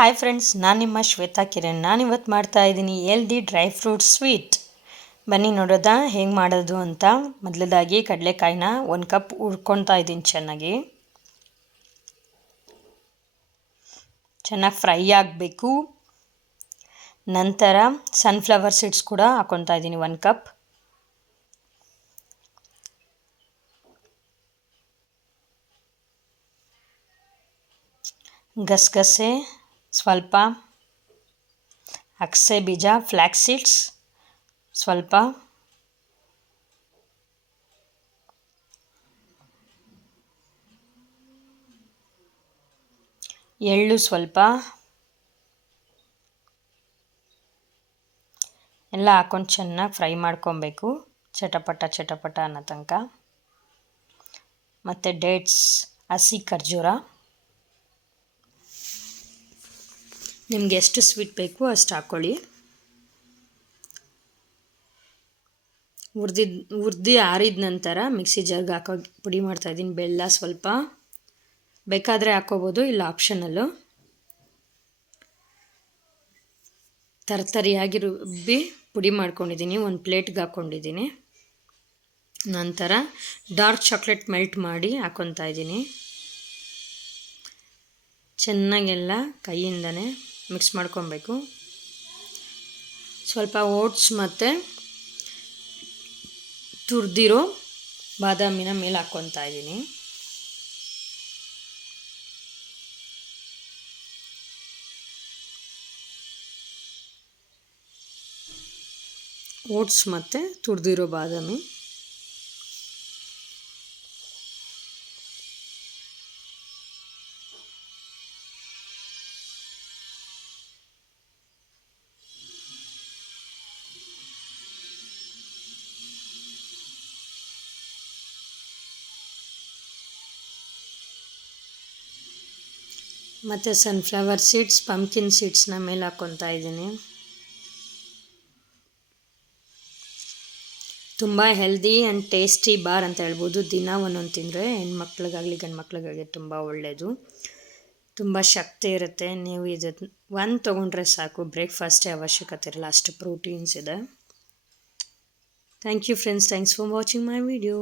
Hi friends, ನಾನು ನಿಮ್ಮ ಶ್ವೇತಾ ಕಿರಣ್. ನಾನಿವತ್ತು ಮಾಡ್ತಾ ಇದ್ದೀನಿ ಹೆಲ್ದಿ ಡ್ರೈ ಫ್ರೂಟ್ ಸ್ವೀಟ್. ಬನ್ನಿ ನೋಡೋದಾ ಹೇಗೆ ಮಾಡೋದು ಅಂತ. ಮೊದಲದಾಗಿ ಕಡಲೆಕಾಯಿನ 1 ಕಪ್ ಹುರ್ಕೊತಾ ಇದ್ದೀನಿ. ಚೆನ್ನಾಗಿ ಫ್ರೈ ಆಗಬೇಕು. ನಂತರ ಸನ್ಫ್ಲವರ್ ಸೀಡ್ಸ್ ಕೂಡ ಹಾಕ್ಕೊತಾ ಇದ್ದೀನಿ 1 ಕಪ್. ಗಸಗಸೆ ಸ್ವಲ್ಪ, ಅಗಸೆ ಬೀಜ ಫ್ಲ್ಯಾಕ್ಸ್ ಸೀಡ್ಸ್ ಸ್ವಲ್ಪ, ಎಳ್ಳು ಸ್ವಲ್ಪ, ಎಲ್ಲ ಹಾಕ್ಕೊಂಡು ಚೆನ್ನಾಗಿ ಫ್ರೈ ಮಾಡ್ಕೊಬೇಕು, ಚಟಪಟ ಅನ್ನೋ ತನಕ. ಮತ್ತು ಡೇಟ್ಸ್, ಹಸಿ ಖರ್ಜೂರ, ನಿಮಗೆ ಎಷ್ಟು ಸ್ವೀಟ್ ಬೇಕು ಅಷ್ಟು ಹಾಕ್ಕೊಳ್ಳಿ. ಹುರ್ದು ಆರಿದ ನಂತರ ಮಿಕ್ಸಿ ಜಾರ್ಗೆ ಹಾಕೋ ಪುಡಿ ಮಾಡ್ತಾಯಿದ್ದೀನಿ. ಬೆಲ್ಲ ಸ್ವಲ್ಪ ಬೇಕಾದರೆ ಹಾಕ್ಕೋಬೋದು, ಇಲ್ಲ ಆಪ್ಷನಲ್ಲು. ತರಿಯಾಗಿ ರುಬ್ಬಿ ಪುಡಿ ಮಾಡ್ಕೊಂಡಿದ್ದೀನಿ, ಒಂದು ಪ್ಲೇಟ್ಗೆ ಹಾಕ್ಕೊಂಡಿದ್ದೀನಿ. ನಂತರ ಡಾರ್ಕ್ ಚಾಕ್ಲೇಟ್ ಮೆಲ್ಟ್ ಮಾಡಿ ಹಾಕ್ಕೊತಾ ಇದ್ದೀನಿ. ಚೆನ್ನಾಗೆಲ್ಲ ಕೈಯಿಂದನೇ ಮಿಕ್ಸ್ ಮಾಡ್ಕೊಬೇಕು. ಸ್ವಲ್ಪ ಓಟ್ಸ್ ಮತ್ತು ತುರಿದಿರೋ ಬಾದಾಮಿನ ಮೇಲೆ ಹಾಕ್ಕೊತಾ ಇದ್ದೀನಿ. ಓಟ್ಸ್ ಮತ್ತು ತುರಿದಿರೋ ಬಾದಾಮಿ. ಮತ್ತು ಸನ್ಫ್ಲವರ್ ಸೀಡ್ಸ್, ಪಂಪ್ಕಿನ್ ಸೀಡ್ಸ್ನ ಮೇಲೆ ಹಾಕ್ಕೊತಾ ಇದ್ದೀನಿ. ತುಂಬ ಹೆಲ್ದಿ ಆ್ಯಂಡ್ ಟೇಸ್ಟಿ ಬಾರ್ ಅಂತ ಹೇಳ್ಬೋದು. ದಿನ ಒಂದೊಂದು ತಿಂದರೆ ಹೆಣ್ಮಕ್ಳಿಗಾಗಲಿ ಗಂಡು ಮಕ್ಳಿಗಾಗಲಿ ತುಂಬ ಒಳ್ಳೆಯದು. ತುಂಬ ಶಕ್ತಿ ಇರುತ್ತೆ. ನೀವು ಇದು ಒಂದು ತೊಗೊಂಡ್ರೆ ಸಾಕು, ಬ್ರೇಕ್ಫಾಸ್ಟೇ ಅವಶ್ಯಕತೆ ಇರಲ್ಲ, ಅಷ್ಟು ಪ್ರೋಟೀನ್ಸ್ ಇದೆ. Thank you friends, thanks for watching my video.